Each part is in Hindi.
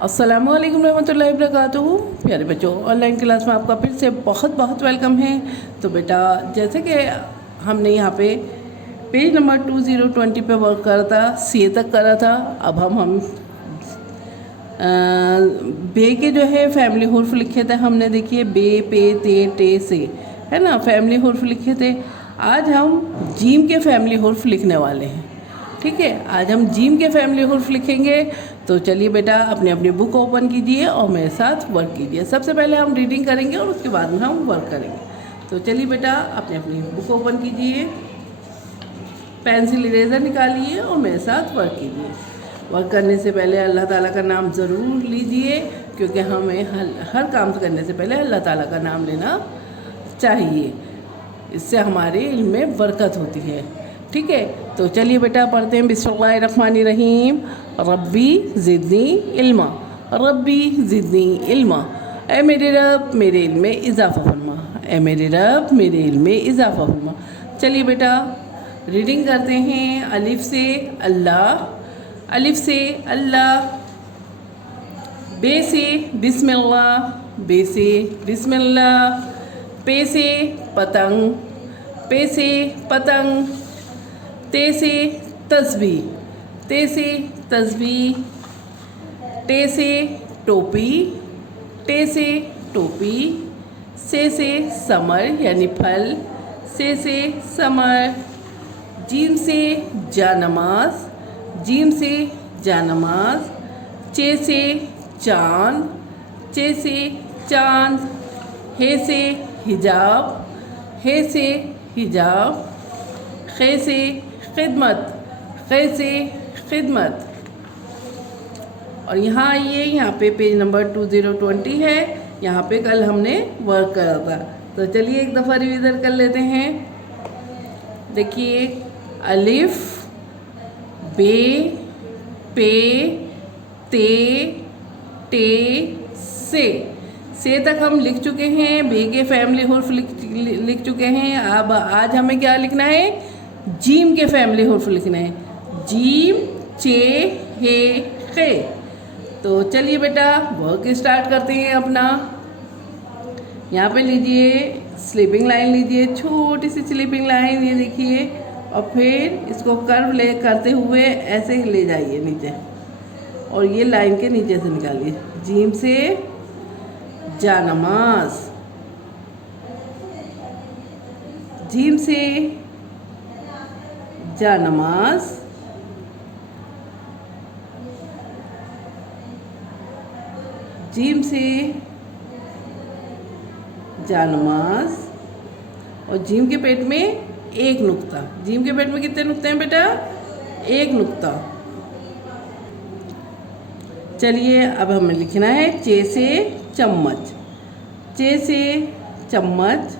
अस्सलामु अलैकुम रहमतुल्लाहि वबरकातुहू। प्यारे बच्चों, ऑनलाइन क्लास में आपका फिर से बहुत बहुत वेलकम है। तो बेटा, जैसे कि हमने यहाँ पे पेज नंबर 2020 पे वर्क करा था, सी तक करा था। अब हम बे के जो है फैमिली हुर्फ लिखे थे हमने। देखिए, बे, पे, ते, टे, से, है ना, फैमिली हुर्फ लिखे थे। आज हम जीम के फैमिली हुर्फ लिखने वाले हैं। ठीक है, आज हम जीम के फैमिली हुर्फ लिखेंगे। तो चलिए बेटा, अपनी अपनी बुक ओपन कीजिए और मेरे साथ वर्क कीजिए। सबसे पहले हम रीडिंग करेंगे और उसके बाद में हम वर्क करेंगे। तो चलिए बेटा, अपनी अपनी बुक ओपन कीजिए, पेंसिल इरेजर निकालिए और मेरे साथ वर्क कीजिए। वर्क करने से पहले अल्लाह ताला का नाम ज़रूर लीजिए, क्योंकि हमें हर काम करने से पहले अल्लाह ताला का नाम लेना चाहिए। इससे हमारे इल्म में बरकत होती है। ठीक है, तो चलिए बेटा पढ़ते हैं। बिस्मिल्लाहिर्रहमानिर्रहीम। रब्बी ज़िदनी इल्मा, रब्बी ज़िदनी इल्मा। ए मेरे रब, मेरे इल्म में इजाफ़ा फरमा। ए मेरे रब, मेरे इल्म में इजाफ़ा फरमा। चलिए बेटा, रीडिंग करते हैं। अलिफ से अल्लाह, अलिफ से अल्लाह। बे से बिस्मिल्लाह, बे से बिस्मिल्लाह। पे से पतंग, पे से पतंग। ते से तस्बीह, ते से तस्बीह। टे से टोपी, टे से टोपी। से समर यानी फल, से समर। जीम से जानमाज, जीम से जानमाज। चे से चाँद, चे से चाँद। हे से हिजाब, हे से हिजाब। खे से खिदमत, खे से खिदमत। और यहाँ आइए, यहाँ पे पेज नंबर 2020 है। यहाँ पे कल हमने वर्क करा था। तो चलिए एक दफ़ा रिवीजन कर लेते हैं। देखिए, अलिफ, बे, पे, ते, टे, से तक हम लिख चुके हैं। बे के फैमिली हुर्फ लिख चुके हैं। अब आज हमें क्या लिखना है? जीम के फैमिली हुर्फ लिखने हैं। जीम, चे, हे, खे। तो चलिए बेटा, वर्क स्टार्ट करते हैं अपना। यहाँ पे लीजिए स्लीपिंग लाइन, लीजिए छोटी सी स्लीपिंग लाइन, ये देखिए। और फिर इसको कर्व ले करते हुए ऐसे ले जाइए नीचे, और ये लाइन के नीचे से निकालिए। जीम से जानमाज, जीम से जानमाज। जीम से जानमाज। और जीम के पेट में एक नुक्ता। जीम के पेट में कितने नुक्ते हैं बेटा? एक नुक्ता। चलिए अब हमें लिखना है चे से चम्मच, चे से चम्मच।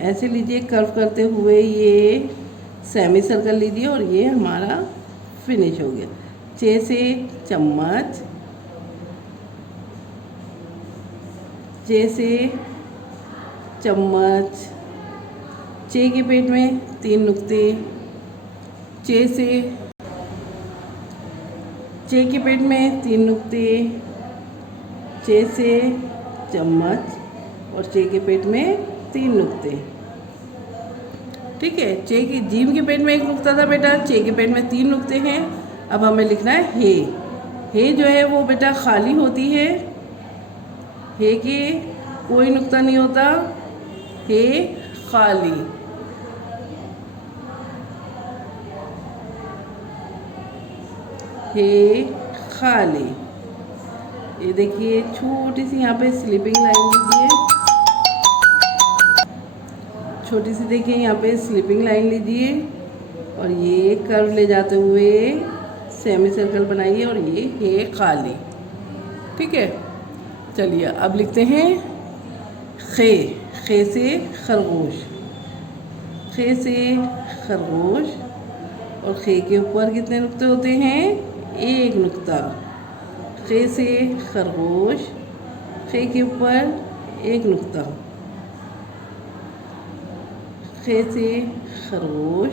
ऐसे लीजिए, कर्व करते हुए ये सेमी सर्कल लीजिए, और ये हमारा फिनिश हो गया। चे से चम्मच, चे से चम्मच। चे के पेट में तीन नुक्ते। चे के पेट में तीन नुक्ते। चे से चम्मच, और चे के पेट में तीन नुक्ते। ठीक है, चे की जीम के पेट में एक नुक्ता था बेटा, चे के पेट में तीन नुक्ते हैं। अब हमें लिखना है हे। हे जो है वो बेटा खाली होती है। हे के कोई नुक्ता नहीं होता, हे खाली। हे खाली। ये देखिए छोटी सी यहाँ पे स्लीपिंग लाइन लीजिए, छोटी सी देखिए यहाँ पे स्लीपिंग लाइन लीजिए, और ये कर्व ले जाते हुए सेमी सर्कल बनाइए, और ये है खाली। ठीक है, चलिए अब लिखते हैं खे। खे से खरगोश, खे से खरगोश। और खे के ऊपर कितने नुक्ते होते हैं? एक नुक्ता। खे से खरगोश, खे के ऊपर एक नुक्ता। खे से खरगोश,